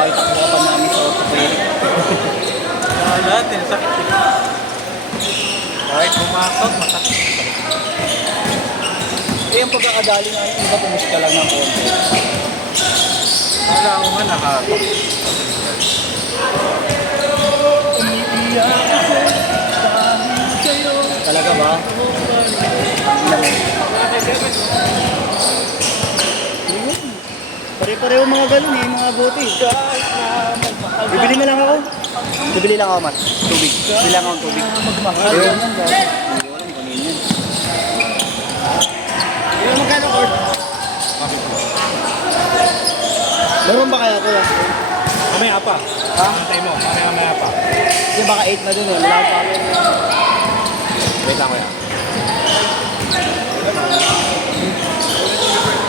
Bakit ako pa namin sa orthopedic? Natin, sakit. Kahit bumakot, masakit. Eh, yung pagkakadali nga yun, iba pumusika lang ng konti. Wala ako nga nakatok. Talaga ba? Pare-pareho mga ganun eh, mga bote. Bibili na lang ako. Bibili lang ako, Mat. Tubig. Bibili lang ako ng tubig. Ayun. Ayun, magkano cord? Meron ba kaya ito? Mamaya pa. Ha? Antay mo, mamaya pa. Kasi baka 8 na dun eh. Wala pa kami. Wait lang kaya.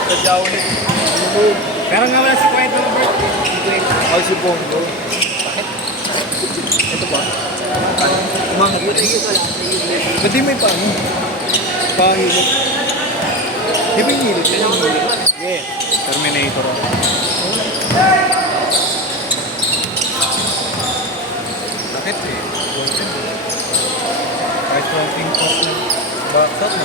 Sadya ulit. Meron nga wala si Kwento ng birthday. Ay, si Bongo. Bakit? Ito ba? Mga higit wala. Ba't di may paano? Pahilot. Di ba yung hilot? Yan yung hilot. Yeah. Terminator ako. Bakit eh? Kahit walking post na backsat na.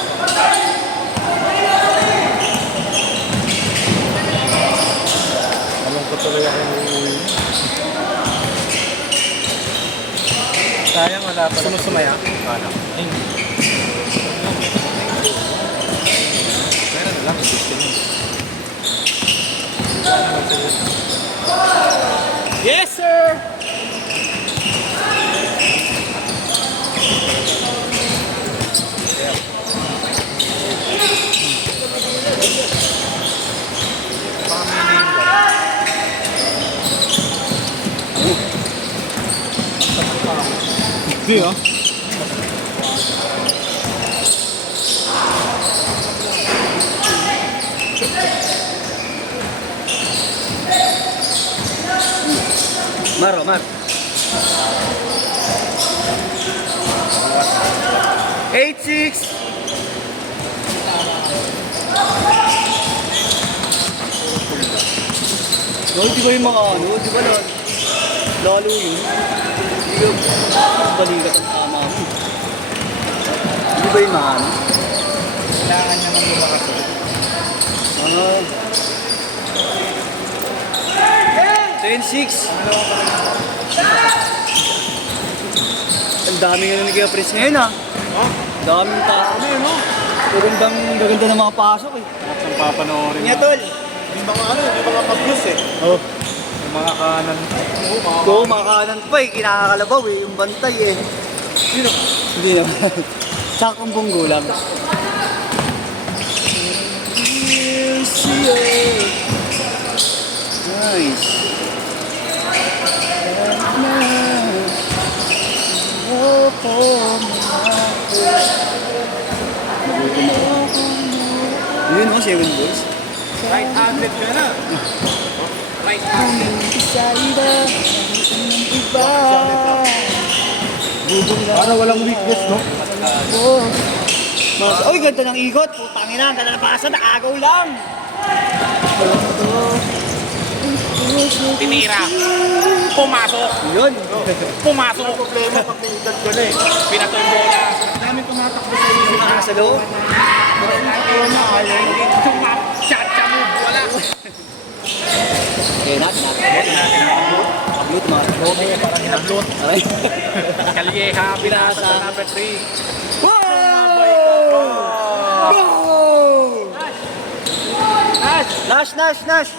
Alam ko tuloy ako uuwi. Sayang wala pala. Sumusumaya? Wala. Ay. Meron na lang. Gusto nyo. Yes, sir! Hindi ah. Maro, Mar. 8-6. No, di ba yung mga ano? Di ba lalo yun? Di ba balikat ang tama mo? Di ba yung mga ano? Kailangan niya nang lumakas ulit. Ah. 10-6. Ang daming ano ni Kuya Prince ngayon ah. Oh? Daming tao na yun oh. Gaganda ng mga pasok eh. Ang papanoorin Nga mo. tol. Yung mga ano, yung mga kablos eh. Oh. Yung mga kanan. Oo, mga Oo, makanan pa eh. Kinakakalabaw eh. Yung bantay eh. Sino ba? Hindi naman. Sakong bunggo lang. Nice. Yun o, Seven Boys. Right-handed ka na. Right-handed. Para walang weakness, no? Uy, ganda ng ikot. Putangin na, ganda ng pasa, nakagaw lang. Tinira. Pumasok. Yun. Pumasok. Ang problema pag may edad ka na eh. Pinato yung bola. Dami tumatakbo sa iyo. Sa loob. Chacha move. Wala. Okay, natin. Pag-loot mga Oo, parang hinablot. Aray. Kalyeha, binasa sa number 3. Nash!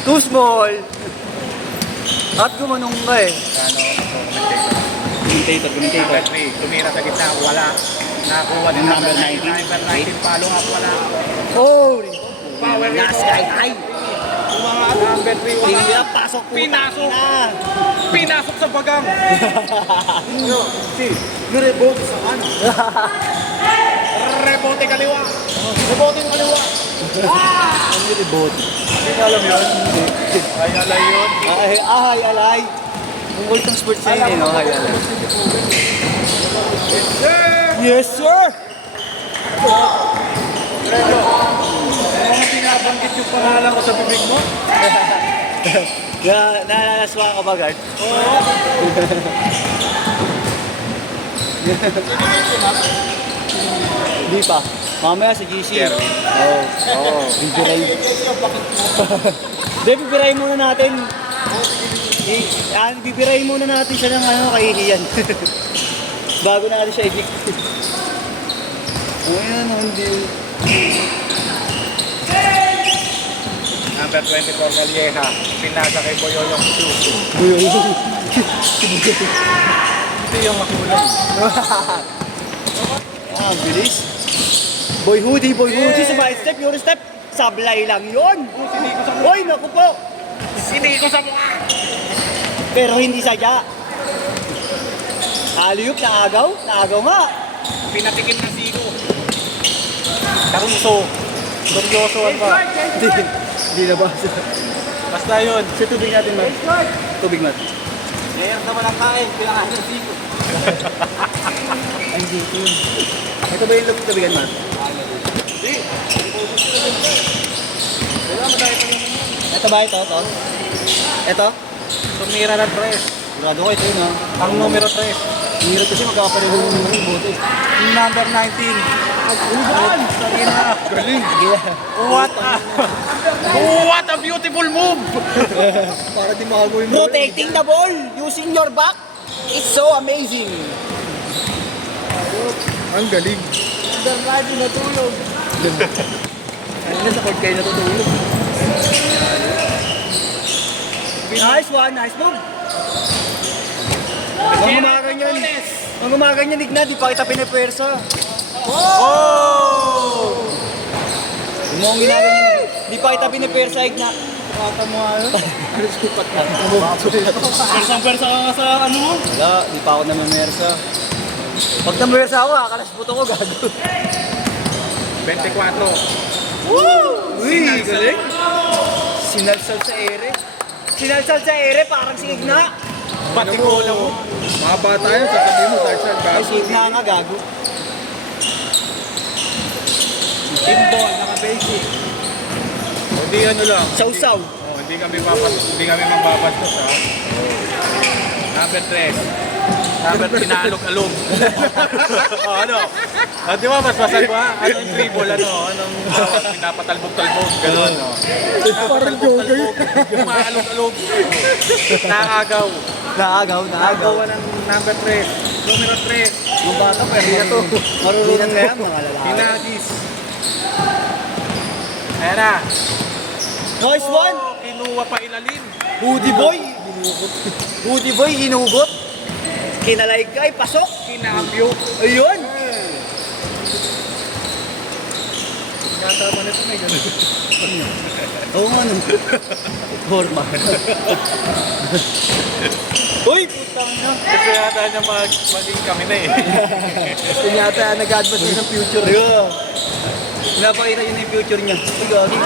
Too small. At gumanong ka eh. Commentator. Number 3. Tumira sa gitna. Wala. Nakuha din number 19. Number 19. Follow up. Wala. Oh! Power Last guy high. Yung mga number 3. Tingnan, pasok po. Pinasok. Pinasok sa bagang. Nirebote sa ano? Rebote kaliwa. Rebote yung kaliwa. Ano yung rebote? Hindi ko alam yun. Ay, alay yun. Ay, alay. Yung ultang sports na yun, no? Ay, alay. Yes, sir! Redo. Ano nga binabanggit yung pangalan ko sa bibig mo? Nalalaswa ka ba, guard? Oo. Hindi pa. Mamaya sa GC. Jerwin. Oo. Bibiray. Hindi, bibiray muna natin. Bibiray muna natin siya ng kay Ian. Bago natin siya i-dict. Ayan, hindi. Number 24, Galieja. Pinasa kay Boyoyong Susu. Ito yung makulay. Bilis. Boy hoodie sa my step, your step. Sablay lang yun. Hoy, naku po. Hindi ko sa mukha. Pero hindi sadya. Aliyup, naagaw nga. Pinatikim na sigo. Caruso. Doryoso at ba? Hindi na ba? Basta yun. Sa tubig natin, man. Tubig, man. Ngayon naman ang kain. Pinakain ng sigo. Ay, dito yun. Ito ba yung tubigan, man? Hindi. Wala madami pa yung Ito ba ito? Ito? tumira ng tres. Sigurado ko ito yun, ha? Ang numero 3. Hirap kasi magkakapareho ng bote. Number 19. Ulan! Sabi na. Galing. What a beautiful move! Para di makago yung Protecting the ball using your back is so amazing. Ang galing. Underline natulog. Ano sa court kayo natutulog? Nice one, nice move. Ang umaganyan, Igna, di pa kita pinipwersa. Oh! Ang ginaganyan, di pa kita pinipwersa, Igna. Kata mo ano? Sipat na. Persang-persa ka nga sa ano mo? Wala, di pa ako namimersa. Pag namimersa ako, akalasputo ko, gago. 24. Woo! Uy, Sinalsal. galing. Sinalsal sa ere. Sinalsal sa ere, parang si Igna. Pati bola mo. Mga bata yun, sasabihin mo, Tarzan, Ay, gago. si Igna nga, gago. Indoor, naka-basic. Hindi ano lang. Sausaw. Oh, hindi kami mambabastos ha. Number 3. Number pinaalog-alog. Oh, ano? Di ba mas masal ba? Anong dribble, anong pinapatalbog-talbog, gano'n, no? Parang joker. Umaalog-alog. Naagaw. Naagaw. Nagawa ng number 3. Numero 3. Yung bata, pero na to. Marunong na yan, mga lalaki. Hinagis. Ayan na. Nice one! Kinuha pa ilalim. Hoodie boy! Hoodie boy, hinugot. Kinalaygay, pasok. Kinambyo. Ayun! Yata pa nito may ganun. Oo nga nun. Forma. Uy, putang na. Gusto yata niya maging kami na eh. Yun yata nag-advance na ng future. Ayun. Pinapakita yun yung future niya. Uy, gagi.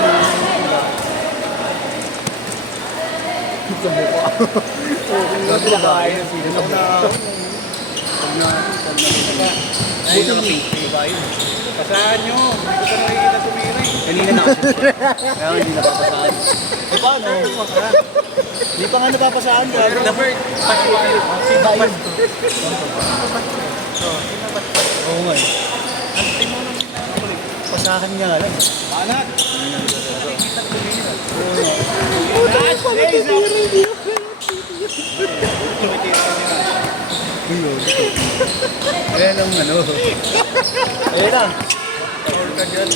Sa mukha. Okay nga, pinakain ng sila. Buti na pink. Pasahan nyo. Hindi ko pa nakikita tumira eh. Kanina na kasi. Kaya hindi napapasaan. Eh paano? Hindi pa nga napapasaan. Gago. Number 21. Sino ba? Oo nga eh. Pasahan niya nga lang. Panat. Ayan ang ano. Ayan na. Or ka dyan.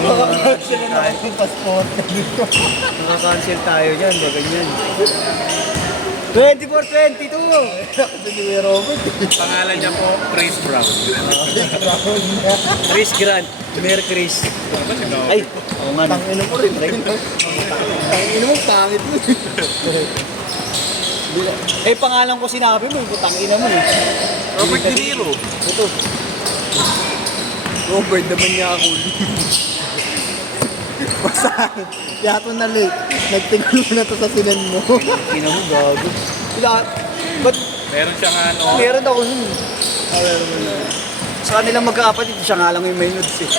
Makakancel na tayo yung passport. Makakancel tayo dyan. Ba ganyan. 24-22. Kasi ni Robert. Pangalan niya po, Chris Brown. Chris Grant. Mayor Chris. Ay, oo nga. Tangina mo rin. Tangina mo, pangit mo. Eh, pangalan ko sinabi mo. Butang ina mo eh. Robert De Niro. Ito. Robert naman niya ako. Basta, yato na late. Nagtingin mo na to sa sinan mo. Ina mo, gago. Wala. Ba't Meron siyang ano. meron ako nun? Sa kanilang magkakapatid, siya nga lang yung may nudes eh.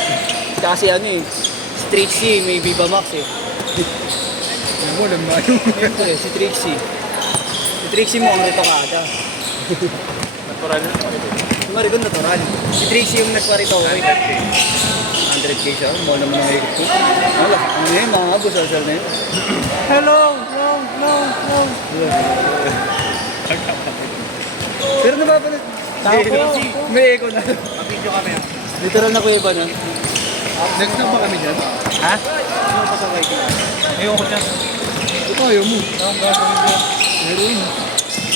Kasi ano eh, Street C, may Viva Max eh. Alam mo, alam na yung... Siyempre, si Trixie. Si Trixie mo ang retokada. Natural yun. Si Maricon natural. Si Trixie yung nagparito. 100k siya. Mahal naman ang higit ko. Wala. Ano na yun, mga busasal na yun. Hello! No! Pero napapalit. Tao ko. May echo na. Video kami. Literal na kuweba nun. Next na ba kami dyan? Ha? Ano pa sa Viking? Ayaw ko dyan. Ito ayaw mo. Ang gagawin dyan. Heroin.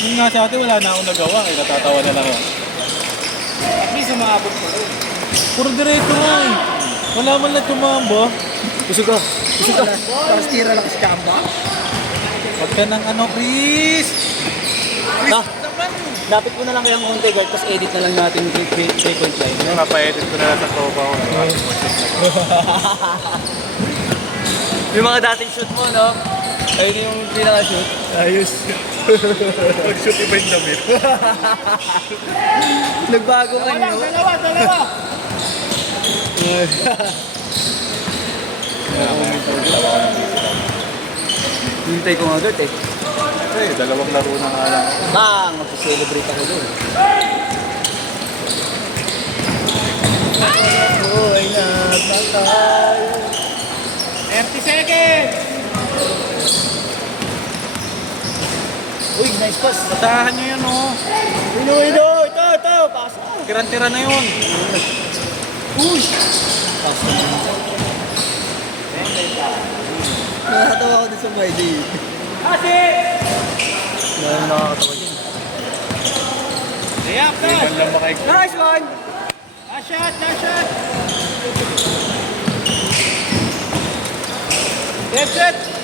Yung nga sa atin, wala na akong nagawa. Eh, natatawa na lang ako. At least umabot pa rin. Puro diretso nga eh. Wala man lang tumamba. Busog ka. Busog ka. Tapos tira lang si Kamba. Huwag ka ng ano, Chris. Lapit mo na lang kayang konti guard, tapos edit na lang natin yung frequent line. Yung mapa-edit ko na lang sa tropa ko. Yung mga dating shoot mo, no? Ayun yung pinaka-shoot. Ayos. Mag-shoot iba yung damit. Nagbago ka nyo. Dalawa! Hintay ko nga agad eh. Eh, dalawang laro na nga lang. Bang! Mag-celebrate ako doon. Uy, nagtatay. 30 seconds! Uy, nice pass. Matahan nyo yun, oh. Ino. Ito. Pass. Tiran-tira na yun. Uy! Pass na naman. Nakakatawa ako din sa my day. Nakakatawa din. Layap, guys! lang makaik. Nice one! Last shot! Left set!